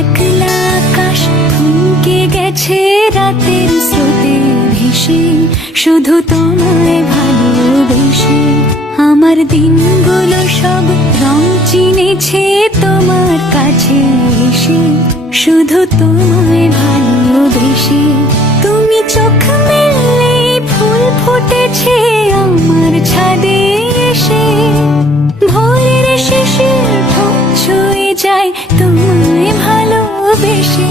একলা আকাশ থমকে গেছে রাতের স্রোতে ভেসে, শুধু তোমায় ভালোবেসে। আমার দিনগুলো সব রং চিনেছে তোমার কাছে এসে, শুধু তোমায় ভালোবেসে। তুমি চোখ মেললে ফুল ফুটেছে আমার ছাদে এসে, ভোরের শেষে ঠোঁট ছুঁয়ে যায় তোমায় ভালোবেসে।